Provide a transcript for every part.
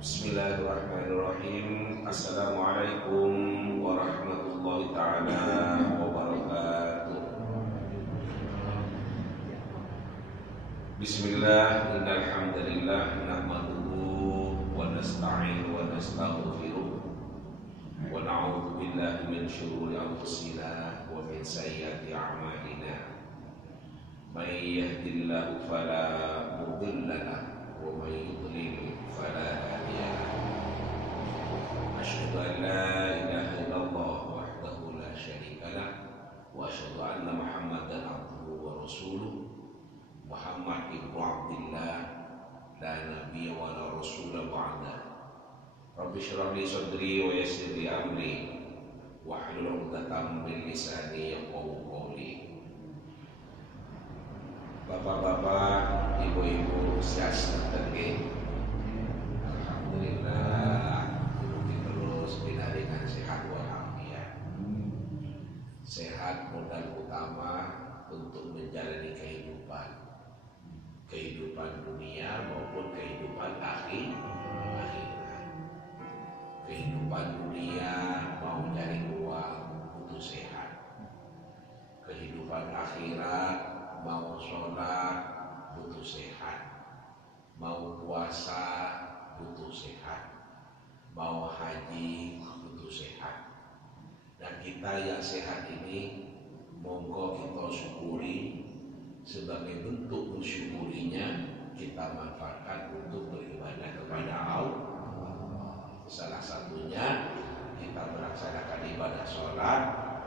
Bismillahirrahmanirrahim. Assalamualaikum warahmatullahi ta'ala wabarakatuh. Bismillah, innal hamdalillah nahmaduhu wa nasta'inu wa nastaghfiruh wa na'udzu billahi min syururi anfusina wa min sayyiati a'malina. May yahdihillahu fala mudilla lahu wa may yudlil fala hadiya lahu. Asyhadu an la ilaha illallah wahdahu la syarika lah wa asyhadu anna Muhammadan abduhu wa rasuluh. Muhammad ibnu Abdillah la nabiyya wa la rasula ba'da. Rabbi shrah li sadri wa yassir li amri wahlul 'uqdatam min lisani yafqahu qawli. Bapak-bapak, ibu-ibu, sehat-sehat nggih. Alhamdulillah, mugi terus dinaringan sehat walafiat. Sehat modal utama untuk menjalani kehidupan dunia maupun kehidupan akhirat. Kehidupan dunia mau cari uang butuh sehat. Kehidupan akhirat mau sholat butuh sehat, mau puasa butuh sehat, mau haji butuh sehat. Dan kita yang sehat ini monggo kita syukuri. Sebagai bentuk mensyukurinya kita manfaatkan untuk beribadah kepada Allah. Salah satunya kita melaksanakan ibadah sholat,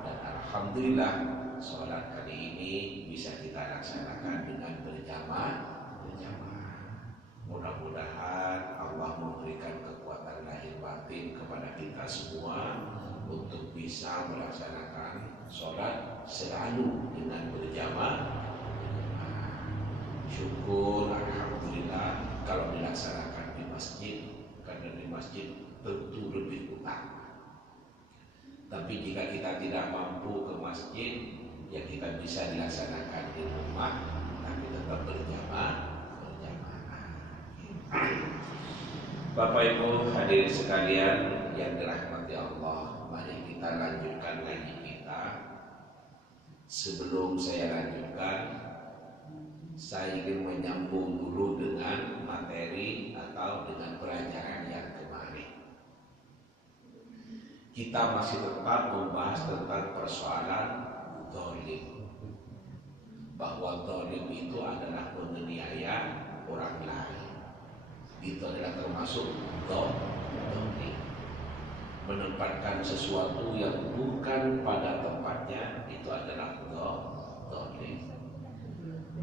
dan alhamdulillah sholat kali ini bisa kita laksanakan dengan berjamaah. Mudah-mudahan Allah memberikan kekuatan lahir batin kepada kita semua untuk bisa melaksanakan sholat selalu dengan berjamaah. Syukur, alhamdulillah kalau dilaksanakan di masjid, karena di masjid tentu lebih utama. Tapi jika kita tidak mampu ke masjid, ya kita bisa dilaksanakan di rumah, tapi tetap berjamaah. Bapak Ibu hadirin sekalian yang dirahmati Allah, mari kita lanjutkan ngaji kita. Sebelum saya lanjutkan, saya ingin menyambung dulu dengan materi atau dengan pelajaran yang kemarin. Kita masih tetap membahas tentang persoalan zalim, bahwa zalim itu adalah menganiaya orang lain. Itu adalah termasuk zalim. Menempatkan sesuatu yang bukan pada tempatnya, itu adalah zalim.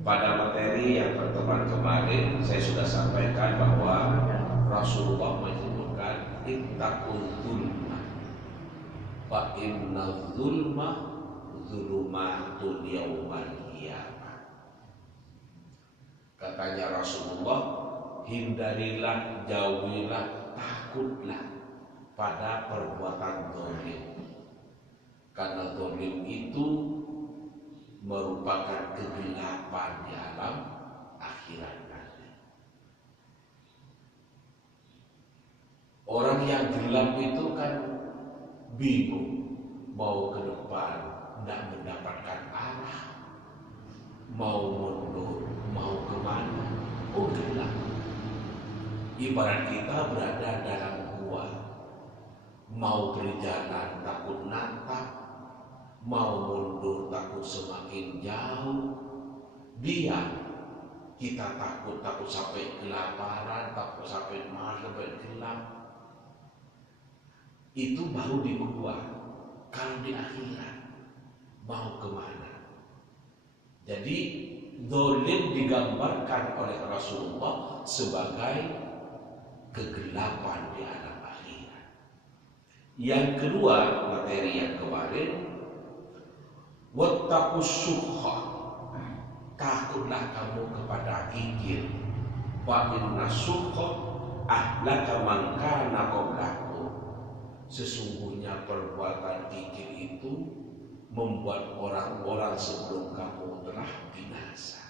Pada materi yang pertemuan kemarin saya sudah sampaikan bahwa Rasulullah menyebutkan ittaqul zulma fa inna zulma zulumatul yaumal qiyamah. Katanya Rasulullah, hindarilah, jauhilah, takutlah pada perbuatan zalim, karena zalim itu merupakan kegelapan di alam akhirat nanti. Orang yang gelap itu kan bingung, mau ke depan tidak mendapatkan arah, mau mundur, mau kemana, gelap. Ibarat kita berada dalam gua, mau berjalan takut natap, mau mundur takut semakin jauh. Diam, kita takut sampai kelaparan, takut sampai gelap. Itu baru di gua. Kalau di akhirat mau kemana? Jadi zalim digambarkan oleh Rasulullah sebagai kegelapan di alam akhirat. Yang kedua, materi yang kemarin, wattaqus syuhha, takutlah kamu kepada gigil. Wa inna syuhha ahlaka man kana qablakum. Sesungguhnya perbuatan gigil itu membuat orang-orang sebelum kamu telah binasa.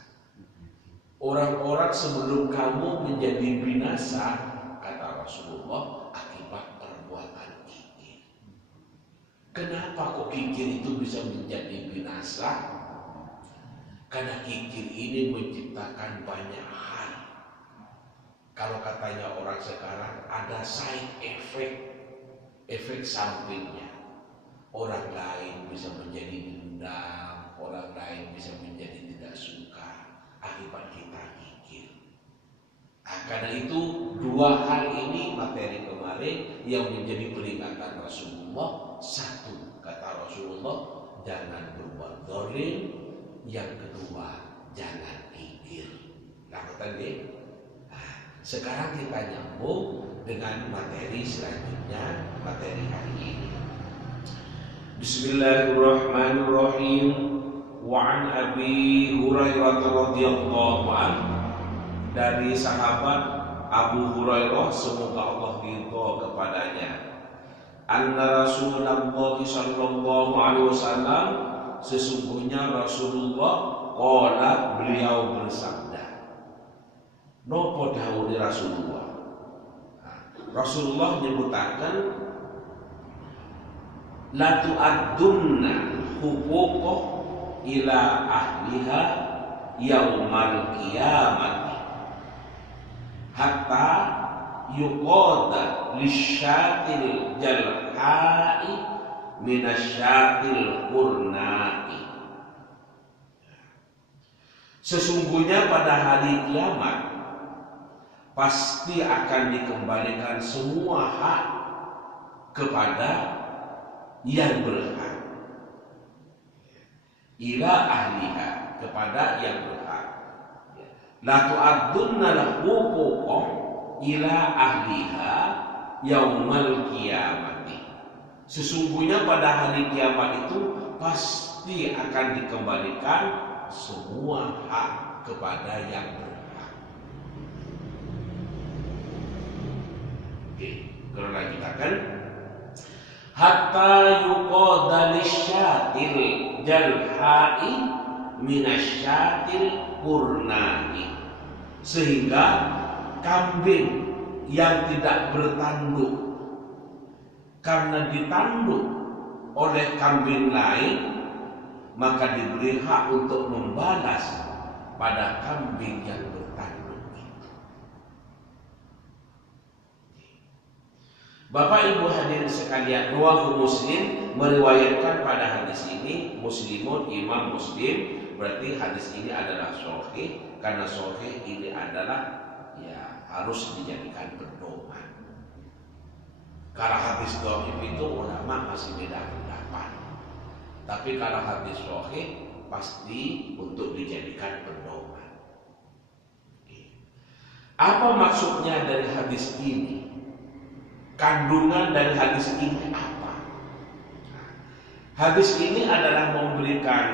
Orang-orang sebelum kamu menjadi binasa, kata Rasulullah akibat perbuatan kikir. Kenapa kok kikir itu bisa menjadi binasa? Karena kikir ini menciptakan banyak hal. Kalau katanya orang sekarang ada side effect, efek sampingnya. Orang lain bisa menjadi dendam, orang lain bisa menjadi tidak suka akibat kita kikir. Karena itu dua hal ini materi kemarin yang menjadi peringatan Rasulullah. Satu, kata Rasulullah, jangan berbuat zalim. Yang kedua, jangan kikir. Sekarang kita nyambung dengan materi selanjutnya, materi hari ini. Bismillahirrahmanirrahim. Wa an Abi Hurairah radhiyallahu anhu, dari sahabat Abu Hurairah semoga Allah ridha kepadanya, anna Rasulullah sallallahu alaihi wasallam, sesungguhnya Rasulullah qala, beliau bersabda. Nopo dawuhe Rasulullah? Rasulullah menyebutkan la tu'addunna huquqa ila ahliha yaumal qiyamah hatta yuqada lisyatil jalha'i minasyatil qurnai. Sesungguhnya pada hari kiamat pasti akan dikembalikan semua hak kepada yang berhak, ila ahliha, kepada yang berhak. La tu'addunna huquqan ila ahliha yaumal qiyamati. Sesungguhnya pada hari kiamat itu pasti akan dikembalikan semua hak kepada yang berhak. Oke, kalau lanjutkan, hatta yuqada lisyatil jalha'i minasyatil qurnai, sehingga kambing yang tidak bertanduk karena ditanduk oleh kambing lain, maka diberi hak untuk membalas pada kambing yang bertanduk itu. Bapak Ibu hadirin sekalian, riwayat Muslim meriwayatkan pada hadis ini, Muslimun, Imam Muslim, berarti hadis ini adalah sahih, karena sahih ini adalah ya harus dijadikan pedoman. Kalau hadis dhaif itu ulama masih beda pendapat. Tapi kalau hadis sahih pasti untuk dijadikan pedoman. Apa maksudnya dari hadis ini? Kandungan dari hadis ini apa? Hadis ini adalah memberikan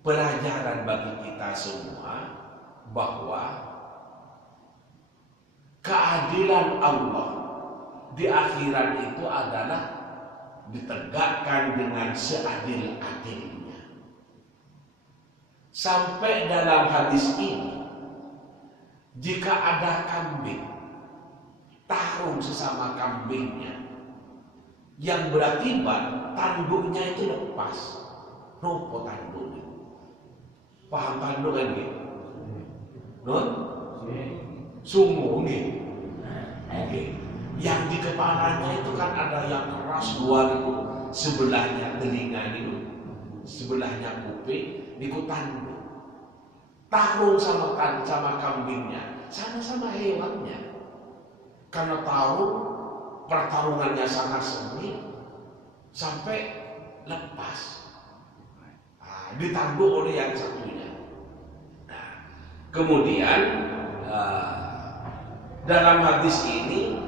pelajaran bagi kita semua bahwa keadilan Allah di akhirat itu adalah ditegakkan dengan seadil-adilnya. Sampai dalam hadis ini, jika ada kambing tarung sesama kambingnya yang berakibat tanduknya itu lepas, nopo tanduknya? Paham tanduk kan gitu? Non? Sungguh gitu. Oke. Yang di kepalanya itu kan ada yang keras luar itu, sebelahnya telinga itu, sebelahnya kuping, ikut tanduk. Tarung sama kambingnya, sama-sama hewannya. Karena pertarungannya sangat sengit sampai lepas, ditanduk oleh yang satunya. Kemudian dalam hadis ini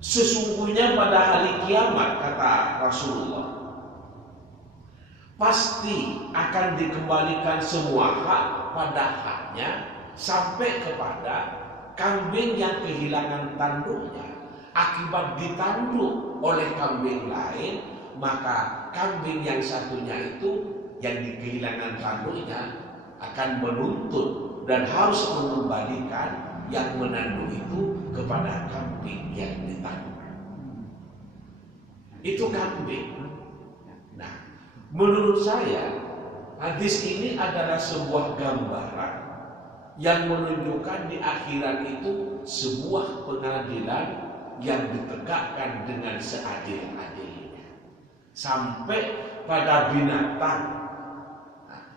sesungguhnya pada hari kiamat, kata Rasulullah, pasti akan dikembalikan semua hak pada haknya, sampai kepada kambing yang kehilangan tanduknya akibat ditanduk oleh kambing lain, maka kambing yang satunya itu yang kehilangan tanduknya akan menuntut dan harus mengembalikan yang menandu itu kepada kambing yang ditandu. Itu kambing. Nah, menurut saya hadis ini adalah sebuah gambaran yang menunjukkan di akhirat itu sebuah pengadilan yang ditegakkan dengan seadil-adilnya. Sampai pada binatang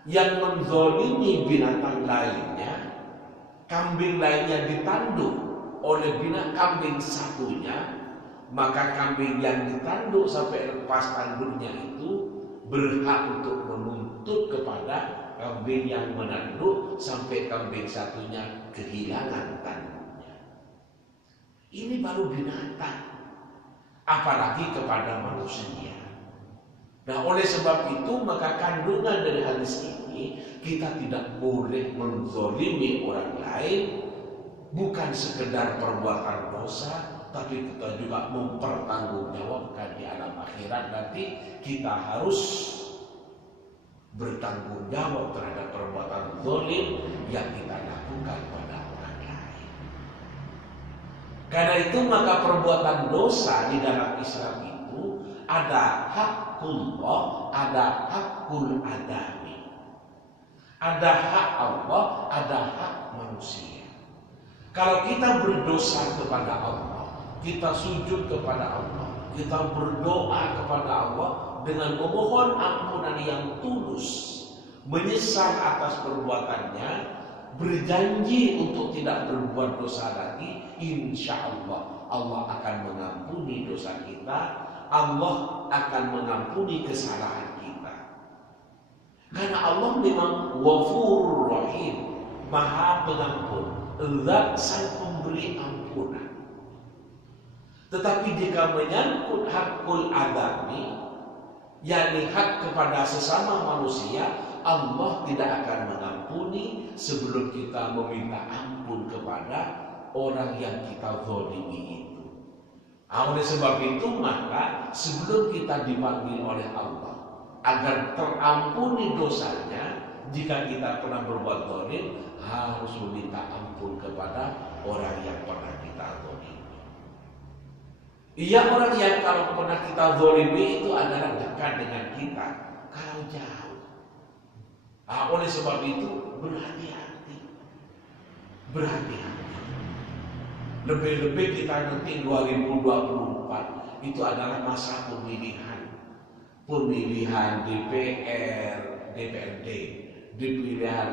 yang menzalimi binatang lainnya, kambing lainnya ditanduk oleh kambing satunya, maka kambing yang ditanduk sampai lepas tanduknya itu berhak untuk menuntut kepada kambing yang menanduk sampai kambing satunya kehilangan tanduknya. Ini baru binatang, apalagi kepada manusia. Nah, oleh sebab itu maka kandungan dari hadis ini, kita tidak boleh menzalimi orang lain, bukan sekedar perbuatan dosa, tapi kita juga mempertanggungjawabkan di alam akhirat. Nanti kita harus bertanggung jawab terhadap perbuatan zalim yang kita lakukan pada orang lain. Karena itu maka perbuatan dosa di dalam Islam itu ada hakullah, ada hakul adami. Ada hak Allah, ada hak manusia. Kalau kita berdosa kepada Allah, kita sujud kepada Allah, kita berdoa kepada Allah dengan memohon ampunan yang tulus, menyesal atas perbuatannya, berjanji untuk tidak berbuat dosa lagi, insya Allah Allah akan mengampuni dosa kita, Allah akan mengampuni kesalahan kita. Karena Allah memang Ghafurur Rahim, Maha Pengampun, Zat Sang Pemberi ampunan. Tetapi jika menyangkut hakul adami, yakni hak kepada sesama manusia, Allah tidak akan mengampuni sebelum kita meminta ampun kepada orang yang kita zalimi itu. Oleh sebab itu maka sebelum kita dipanggil oleh Allah agar terampuni dosanya, jika kita pernah berbuat zalim, harus meminta ampun kepada orang yang pernah kita zalimi. Iya, orang yang kalau pernah kita zalimi itu adalah dekat dengan kita, kalau jauh. Oleh sebab itu berhati-hati. Berhati-hati. Lebih-lebih kita nanti 2024 itu adalah masa pemilihan. Pemilihan DPR, DPRD,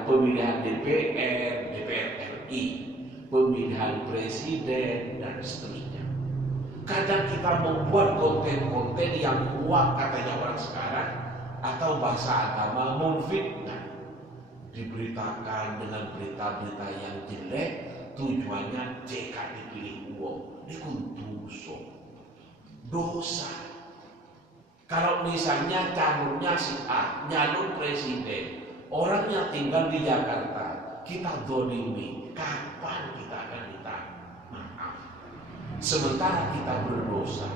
pemilihan DPR, DPR RI, pemilihan presiden dan seterusnya. Kadang kita membuat konten-konten yang kuat katanya orang sekarang, atau bahasa agama memfitnah, diberitakan dengan berita-berita yang jelek, tujuannya jika dipilih uang, dikuntuso dosa. Kalau misalnya calonnya si A, nyalon presiden, orangnya tinggal di Jakarta, kita zalimi, kapan kita akan minta maaf? Sementara kita berdosa.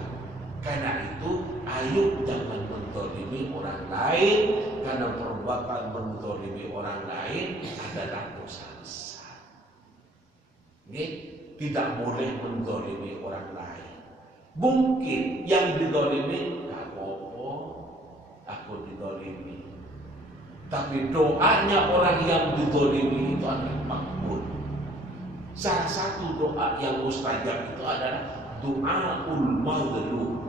Karena itu, ayo jangan menzalimi orang lain, karena perbuatan menzalimi orang lain adalah dosa besar. Tidak boleh menzalimi orang lain. Mungkin yang dizalimi, aku dizalimi, tapi doanya orang yang dizalimi itu adalah makbul. Salah satu doa yang mustajab itu adalah doaul mazlum,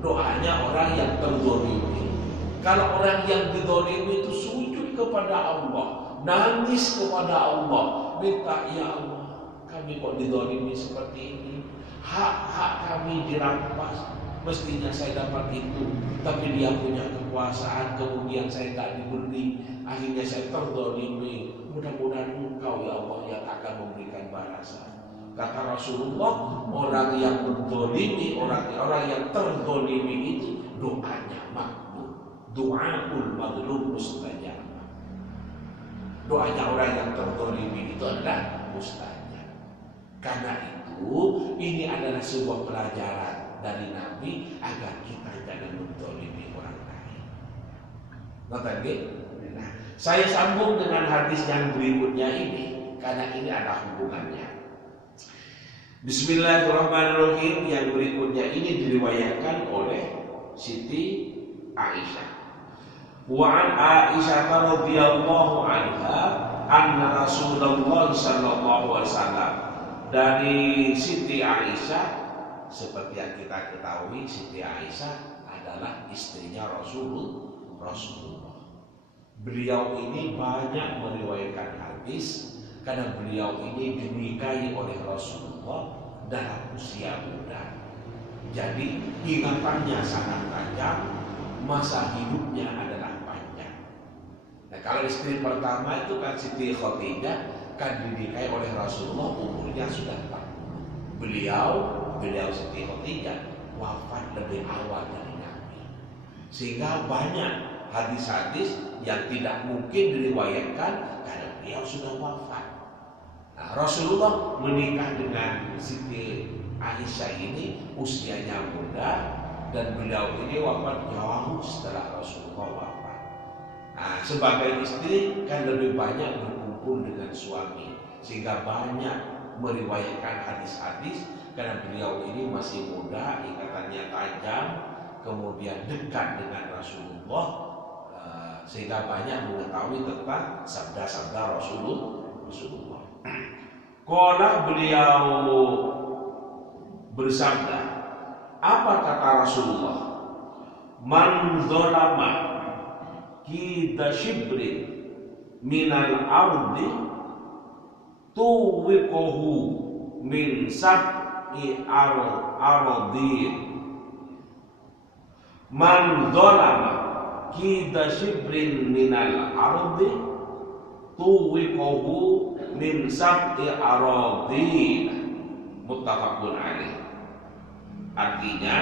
doanya orang yang terzalimi. Kalau orang yang dizalimi itu sujud kepada Allah, nangis kepada Allah, minta, ya Allah, kami kok dizalimi seperti ini, hak-hak kami dirampas. Mestinya saya dapat itu, tapi dia punya kekuasaan, kemudian saya tak diberi, akhirnya saya terzalimi. Mudah-mudahan Engkau ya Allah yang akan memberikan balasan. Kata Rasulullah, orang yang menzalimi, orang yang terzalimi itu doanya makbul. Doaul mazlum mustajab. Doanya orang yang terzalimi itu adalah mustajab. Karena itu, ini adalah sebuah pelajaran dari Nabi agar kita jangan menzalimi orang lain. Nah, Saya sambung dengan hadis yang berikutnya ini karena ini ada hubungannya. Bismillahirrahmanirrahim. Yang berikutnya ini diriwayatkan oleh Siti Aisyah. Wa an Aisyah radhiyallahu anha anna Rasulullah sallallahu alaihi wasallam. Dari Siti Aisyah, seperti yang kita ketahui, Siti Aisyah adalah istrinya Rasulullah. Beliau ini banyak meriwayatkan hadis karena beliau ini dinikahi oleh Rasulullah dalam usia muda. Jadi ingatannya sangat tajam, masa hidupnya adalah panjang. Nah, kalau istri pertama itu kan Siti Khadijah kan dinikahi oleh Rasulullah umurnya sudah 40. Beliau Siti Khadijah wafat lebih awal dari Nabi. Sehingga banyak hadis-hadis yang tidak mungkin diriwayatkan karena beliau sudah wafat. Nah, Rasulullah menikah dengan Siti Aisyah ini usianya muda dan beliau ini wafat jauh setelah Rasulullah wafat. Nah, sebagai istri kan lebih banyak berkumpul dengan suami sehingga banyak meriwayatkan hadis-hadis karena beliau ini masih muda, ikatannya tajam, kemudian dekat dengan Rasulullah sehingga banyak mengetahui tentang sabda-sabda Rasulullah. Qala, beliau bersabda, apa kata Rasulullah? Man zalama kita shibrin minal ardi tuwiquhu min sab'i aradin. Man zalama kita shibrin minal ardi tuwiquhu min sab'i aradin. Muttafaqun alaih. Artinya,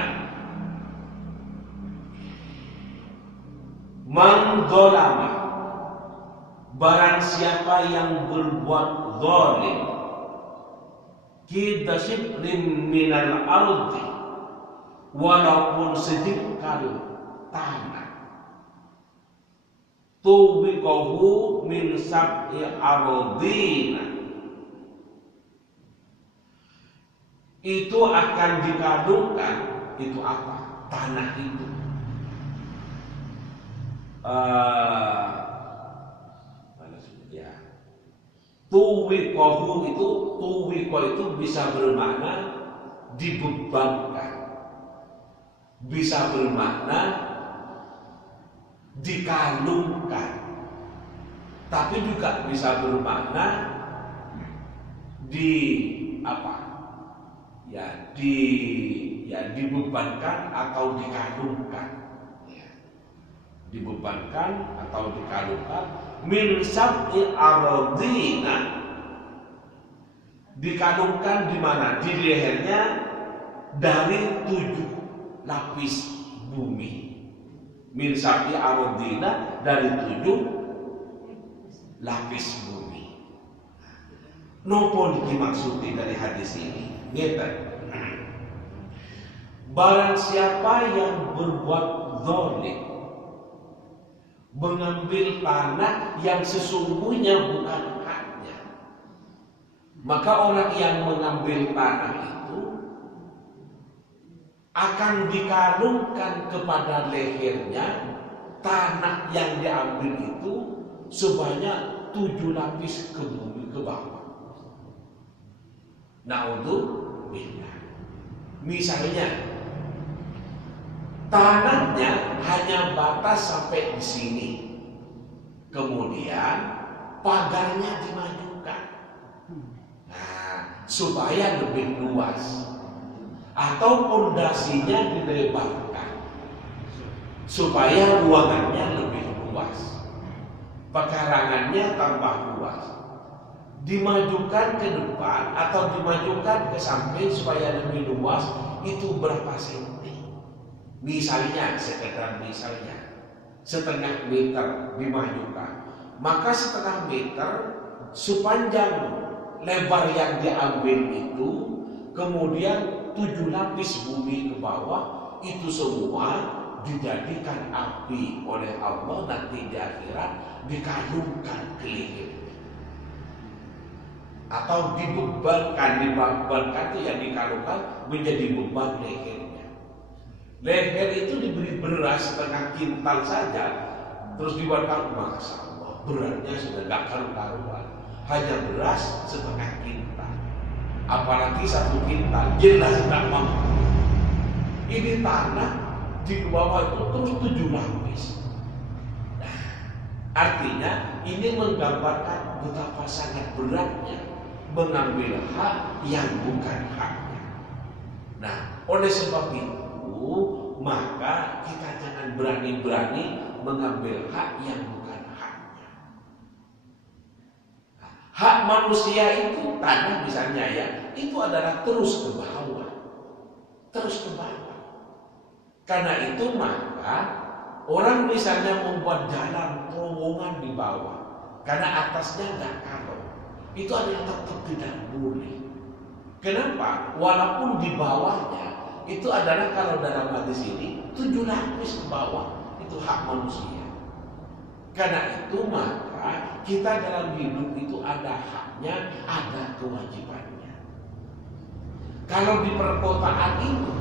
man zalama, barang siapa yang berbuat zalim, kita shibrin minal ardi, walaupun sejengkal tanah, tuwiqahu min sab'i aradin, itu akan dikandungkan. Itu apa? Tanah itu tuwiqahu itu bisa bermakna dibebankan, bisa bermakna dikalungkan, tapi juga bisa bermakna dibebankan atau dikalungkan, dibebankan atau dikalungkan. Min sab'i aradina, dikalungkan di mana? Di lehernya dari 7 lapis bumi. Min sab'i aradina, dari 7 lapis bumi. Nopo dimaksudi dari hadis ini? Ngeten. Barang siapa yang berbuat zalim, mengambil tanah yang sesungguhnya bukan haknya, maka orang yang mengambil tanah itu akan dikalungkan kepada lehernya tanah yang diambil itu sebanyak 7 lapis ke bumi, ke bawah. Na'udzubillah. Misalnya tanahnya hanya batas sampai di sini, kemudian pagarnya dimajukan, supaya lebih luas, atau pondasinya dilebarkan supaya ruangannya lebih luas, pekarangannya tambah luas, dimajukan ke depan atau dimajukan ke samping supaya lebih luas. Itu berapa senti? Misalnya, sekedar misalnya, setengah meter dimajukan, maka setengah meter sepanjang lebar yang diambil itu, kemudian 7 lapis bumi ke bawah, itu semua dijadikan api oleh Allah nanti di akhirat, dikayunkan ke lehernya. Atau dibebankan itu yang dikalungkan menjadi beban lehernya. Leher itu diberi beras setengah kintal saja, terus dibuat kalung. Masya Allah, beratnya sudah gak karu-karuan. Hanya beras setengah kintal, apalagi 1 kintal, jelas tidak mampu. Ini tanah di bawah itu terus 7 lapis. Nah, artinya ini menggambarkan betapa sangat beratnya mengambil hak yang bukan haknya. Nah, oleh sebab itu, maka kita jangan berani-berani mengambil hak yang bukan haknya. Nah, hak manusia itu, tanah misalnya ya, itu adalah terus ke bawah. Terus ke bawah. Karena itu maka orang misalnya membuat jalan terowongan di bawah, karena atasnya nggak kalau, itu adalah tetap tidak boleh. Kenapa? Walaupun di bawahnya itu adalah, kalau dalam hadis ini 7 lapis ke bawah, itu hak manusia. Karena itu maka kita dalam hidup itu ada haknya, ada kewajibannya. Kalau di perkotaan itu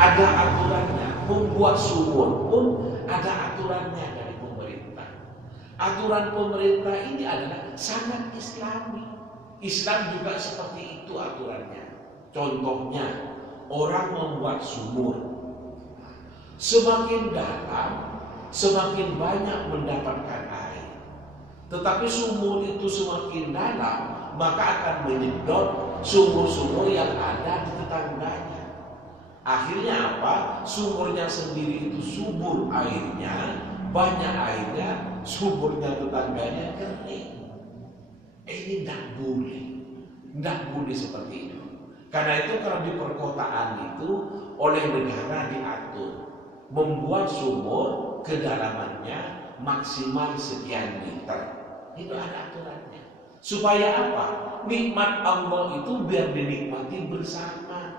ada aturannya, membuat sumur pun ada aturannya dari pemerintah. Aturan pemerintah ini adalah sangat Islami. Islam juga seperti itu aturannya. Contohnya, orang membuat sumur, semakin dalam semakin banyak mendapatkan air. Tetapi sumur itu semakin dalam, maka akan menyedot sumur-sumur yang ada di tetangganya. Akhirnya apa? Sumurnya sendiri itu subur airnya, banyak airnya, sumurnya tetangganya kering. Ini tidak boleh seperti itu. Karena itu kalau di perkotaan itu oleh negara diatur, membuat sumur kedalamannya maksimal sekian meter. Itu ada aturannya. Supaya apa? Nikmat Allah itu biar dinikmati bersama.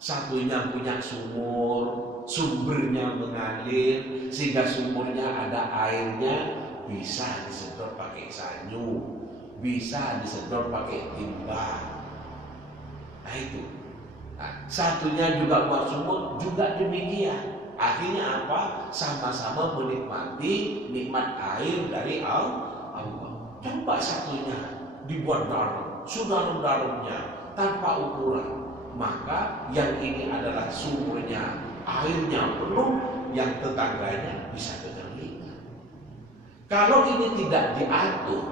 Satunya punya sumur, sumbernya mengalir, sehingga sumurnya ada airnya, bisa disedot pakai sanyu, bisa disedot pakai timba. Nah itu. Nah, satunya juga buat sumur, juga demikian. Akhirnya apa? Sama-sama menikmati nikmat air dari Allah. Coba satunya dibuat dalam, sudah dalamnya tanpa ukuran. Maka yang ini adalah sumurnya, airnya penuh, yang tetangganya bisa kekeringan. Kalau ini tidak diatur,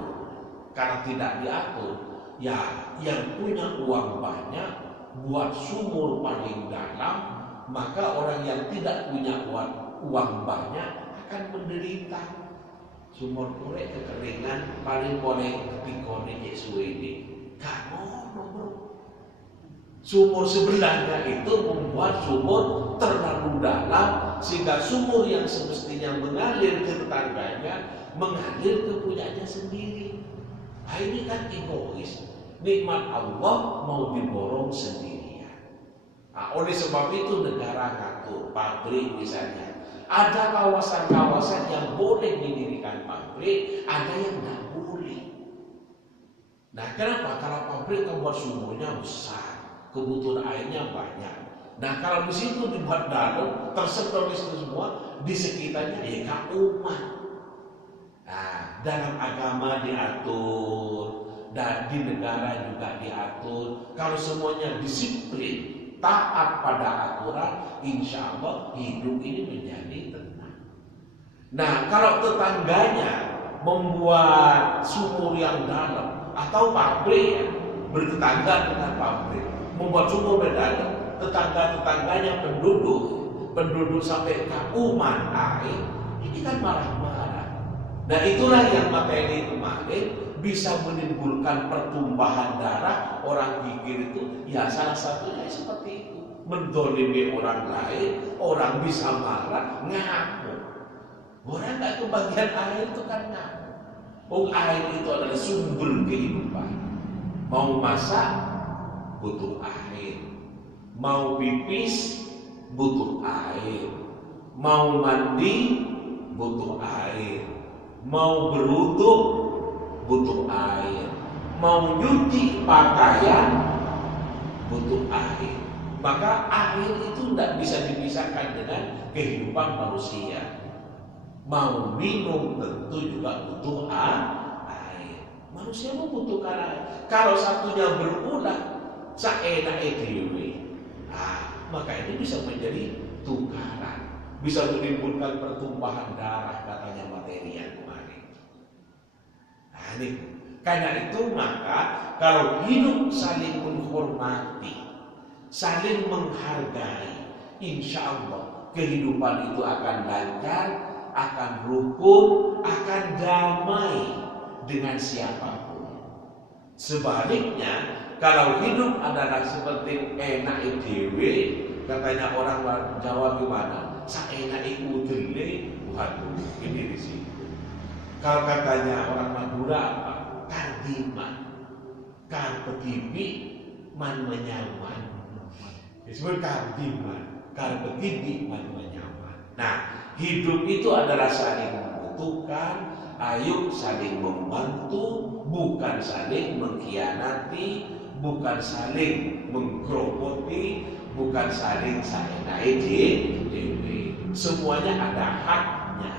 ya yang punya uang banyak buat sumur paling dalam, maka orang yang tidak punya uang banyak akan menderita. Sumur korek kekeringan paling boleh dikone Yesus ini. Kamu bro. Sumur sebelahnya itu membuat sumur terlalu dalam, sehingga sumur yang semestinya mengalir ke tetangganya mengalir ke punyanya sendiri. Nah, ini kan egois. Nikmat Allah mau diborong sendirian. Nah, oleh sebab itu negara ngatur, pabrik misalnya, ada kawasan-kawasan yang boleh didirikan pabrik, ada yang tidak boleh. Nah, kenapa? Kalau pabrik membuat sumurnya besar, kebutuhan airnya banyak. Nah, kalau di situ dibuat dalam, tersedot itu semua, di sekitarnya ya umat. Nah, dalam agama diatur, dan di negara juga diatur. Kalau semuanya disiplin, taat pada aturan, insya Allah hidup ini menjadi tenang. Nah, kalau tetangganya membuat sumur yang dalam, atau pabrik ya, bertetangga dengan pabrik, membuat sumur dalam, tetangga-tetangganya penduduk sampai kauman air, ini kan marah-marah. Nah, itulah yang materi kemarin bisa menimbulkan pertumpahan darah. Orang gigir itu ya salah satunya seperti itu, mendolimi orang lain. Orang bisa marah, ngamuk. Orang nggak kebagian air itu kan ngamuk. Air itu adalah sumber kehidupan. Mau masak butuh air, mau pipis butuh air, Mau mandi butuh air, mau berwudu butuh air, mau nyuci pakaian butuh air. Maka air itu tidak bisa dipisahkan dengan kehidupan manusia. Mau minum tentu juga butuh air. Manusia membutuhkan air. Kalau satunya berulah, saenake dhewe, maka ini bisa menjadi tukaran, bisa menimbulkan pertumpahan darah, katanya materi yang kemarin. Ini karena itu maka kalau hidup saling menghormati, saling menghargai, insya Allah kehidupan itu akan lancar, akan rukun, akan damai dengan siapapun. Sebaliknya, kalau hidup adalah seperti enak dhewe, katanya orang Jawa gimana? Saenak iku dele, waduh, ini di situ. Kalau katanya orang Madura apa? Kardiman, karpetipi, man menyaman. Disebut kardiman, karpetipi, man menyaman. Nah, hidup itu adalah saling membutuhkan, ayo saling membantu, bukan saling mengkhianati, bukan saling menggerogoti, bukan saling dewe. Semuanya ada haknya.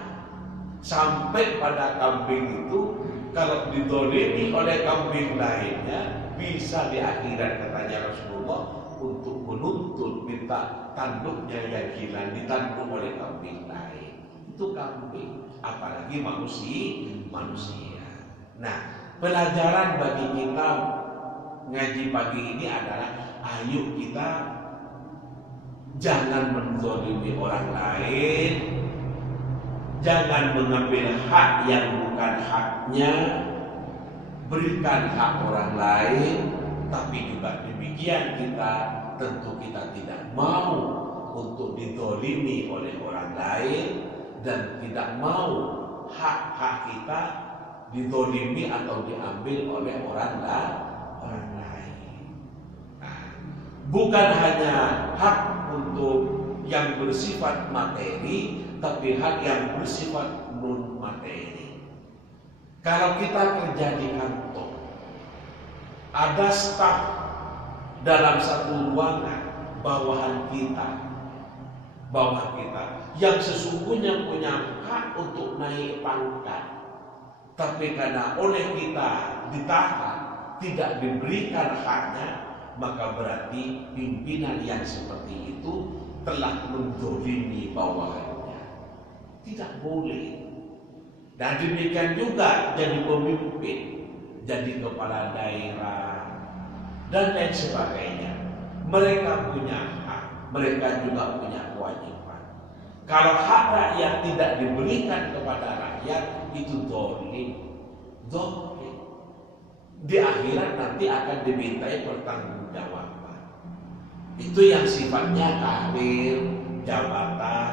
Sampai pada kambing itu kalau didolimi oleh kambing lainnya, bisa di akhirat katanya Rasulullah untuk menuntut minta tanduknya yang hilang ditanduk oleh kambing lain. Itu kambing, apalagi manusia. Nah, pelajaran bagi kita ngaji pagi ini adalah ayo kita jangan menzalimi orang lain, jangan mengambil hak yang bukan haknya, berikan hak orang lain. Tapi juga demikian kita tentu kita tidak mau untuk dizalimi oleh orang lain, dan tidak mau hak-hak kita dizalimi atau diambil oleh orang lain. Nah, bukan hanya hak untuk yang bersifat materi, tapi hak yang bersifat non materi. Kalau kita kerja di kantor, ada staf dalam satu ruangan bawah kita yang sesungguhnya punya hak untuk naik pangkat, tapi karena oleh kita ditahan, tidak diberikan haknya, maka berarti pimpinan yang seperti itu telah menzalimi bawahannya. Tidak boleh. Dan demikian juga jadi pemimpin, jadi kepala daerah dan lain sebagainya. Mereka punya hak, mereka juga punya kewajiban. Kalau hak rakyat tidak diberikan kepada rakyat, itu zalim. Di akhirat nanti akan dimintai pertanggungjawaban. Itu yang sifatnya karir, jabatan,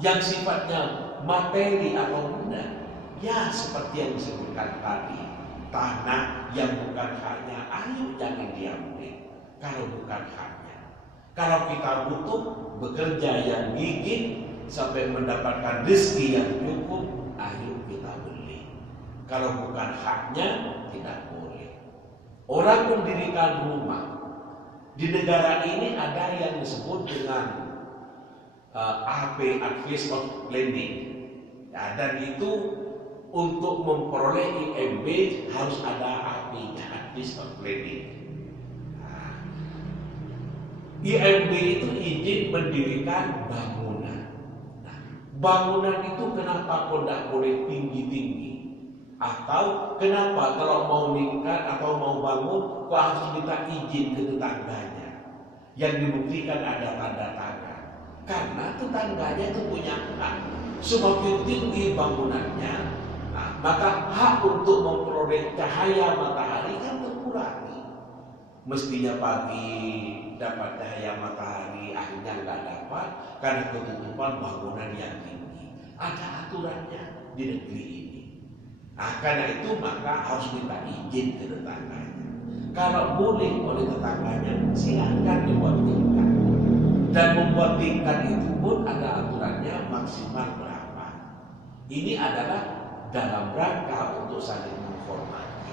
yang sifatnya materi atau benda. Ya seperti yang disebutkan tadi, tanah yang bukan haknya, ayo jangan diambil kalau bukan haknya. Kalau kita butuh bekerja yang gigih sampai mendapatkan rezeki yang cukup, ayo kita beli. Kalau bukan haknya, tidak boleh. Orang mendirikan rumah di negara ini ada yang disebut dengan AP, Advice of Planning, ya, dan itu untuk memperoleh IMB harus ada AP-nya, Advice of Planning. Nah, IMB itu izin mendirikan bangunan. Nah, bangunan itu kenapa kok tidak boleh tinggi-tinggi? Atau kenapa kalau mau meningkat atau mau bangun kok harus minta izin ke tetangganya yang dibuktikan ada tanda tangan? Karena tetangganya itu punya hak. Semakin tinggi bangunannya, nah, maka hak untuk memperoleh cahaya matahari kan terkurangi. Mestinya pagi dapat cahaya matahari, akhirnya nggak dapat karena ketutupan bangunan yang tinggi. Ada aturannya di negeri ini. Nah, karena itu maka harus minta izin ke tetangganya. Kalau boleh oleh tetangganya, silakan dibuat tingkat. Dan membuat tingkat itu pun ada aturannya maksimal berapa. Ini adalah dalam rangka untuk saling menghormati.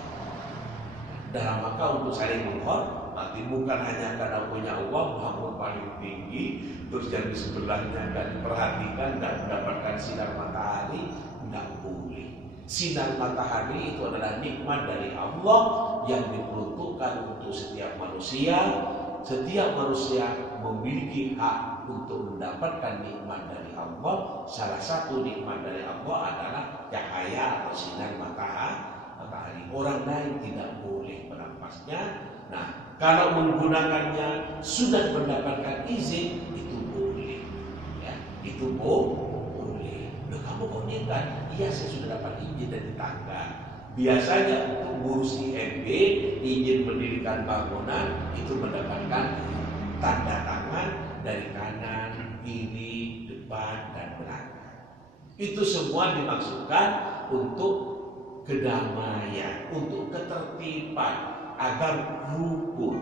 Dalam rangka untuk saling menghormati, bukan hanya karena punya uang bangun paling tinggi, terus yang di sebelahnya nggak diperhatikan dan mendapatkan sinar matahari, nggak boleh. Sinar matahari itu adalah nikmat dari Allah yang diperuntukkan untuk setiap manusia. Setiap manusia memiliki hak untuk mendapatkan nikmat dari Allah. Salah satu nikmat dari Allah adalah cahaya atau sinar matahari. Orang lain tidak boleh merampasnya. Nah, kalau menggunakannya sudah mendapatkan izin, itu boleh. Ya, itu boleh. Loh, kamu kok nikah? Iya, saya sudah dapat izin dari tetangga. Biasanya untuk ngurus IMB, izin mendirikan bangunan, itu mendapatkan tanda tangan dari kanan, kiri, depan, dan belakang. Itu semua dimaksudkan untuk kedamaian, untuk ketertiban, agar rukun.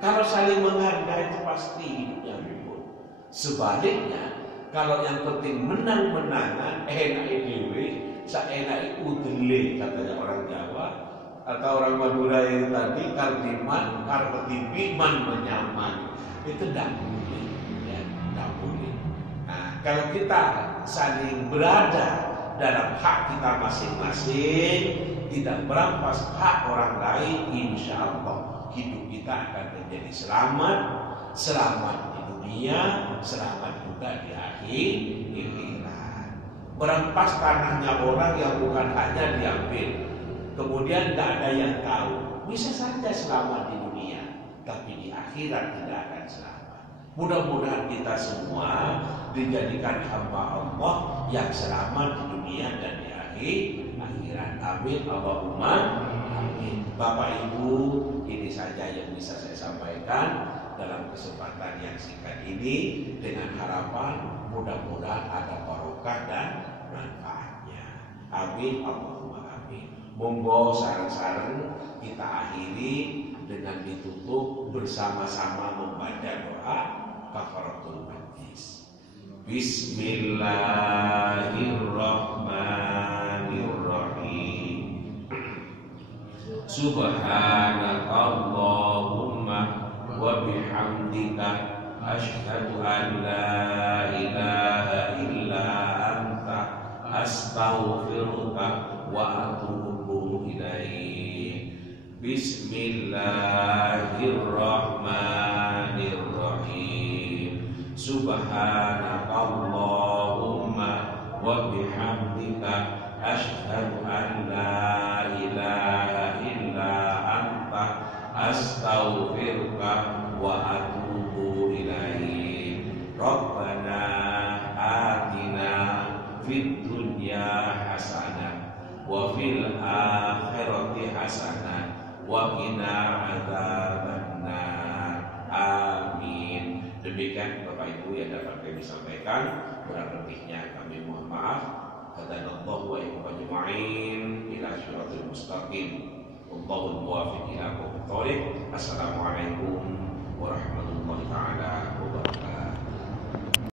Kalau saling menghargai itu pasti hidupnya rukun. Sebaliknya, kalau yang penting menang-menangan, enak dewe, saenak udele katanya orang Jawa, atau orang Madura yang tadi kardiman, karpetiman menyaman, itu tidak boleh, ya, tidak boleh. Nah, kalau kita saling berada dalam hak kita masing-masing, tidak merampas hak orang lain, insya Allah hidup kita akan menjadi selamat, selamat di dunia, selamat juga di akhirat. Merampas tanahnya orang yang bukan haknya diambil, kemudian tidak ada yang tahu, bisa saja selamat di dunia, tapi di akhirat tidak akan selamat. Mudah-mudahan kita semua dijadikan hamba Allah yang selamat di dunia dan di akhirat. Amin, Allahumma amin. Bapak Ibu, ini saja yang bisa saya sampaikan dalam kesempatan yang singkat ini, dengan harapan mudah-mudahan ada barokah dan manfaatnya. Amin, Allahumma amin. Monggo sareng-sareng kita akhiri dengan ditutup bersama-sama membaca doa kafaratul majlis. Bismillahirrahmanirrahim. Subhanakallahumma wa bihamdika asyhadu an la ilaha illa anta astaghfiruka wa atubu ilaik. Bismillahirrahmanirrahim. Subhanakallahumma wa bihamdika asyhadu an la ilaha illa anta astaghfiruka wa atubu ilaik. Rabbana atina fid dunya hasanah wa fil akhirati hasanah wa qina adzabannar. Amin. Demikian Bapak Ibu yang dapat kami sampaikan. Kurang lebihnya kami mohon maaf. Hadanallahu wa iyyakum ajma'in ila shiratal mustaqim. Wallahul muwaffiq ila aqwamit thoriq. Assalamualaikum warahmatullahi taala wabarakatuh.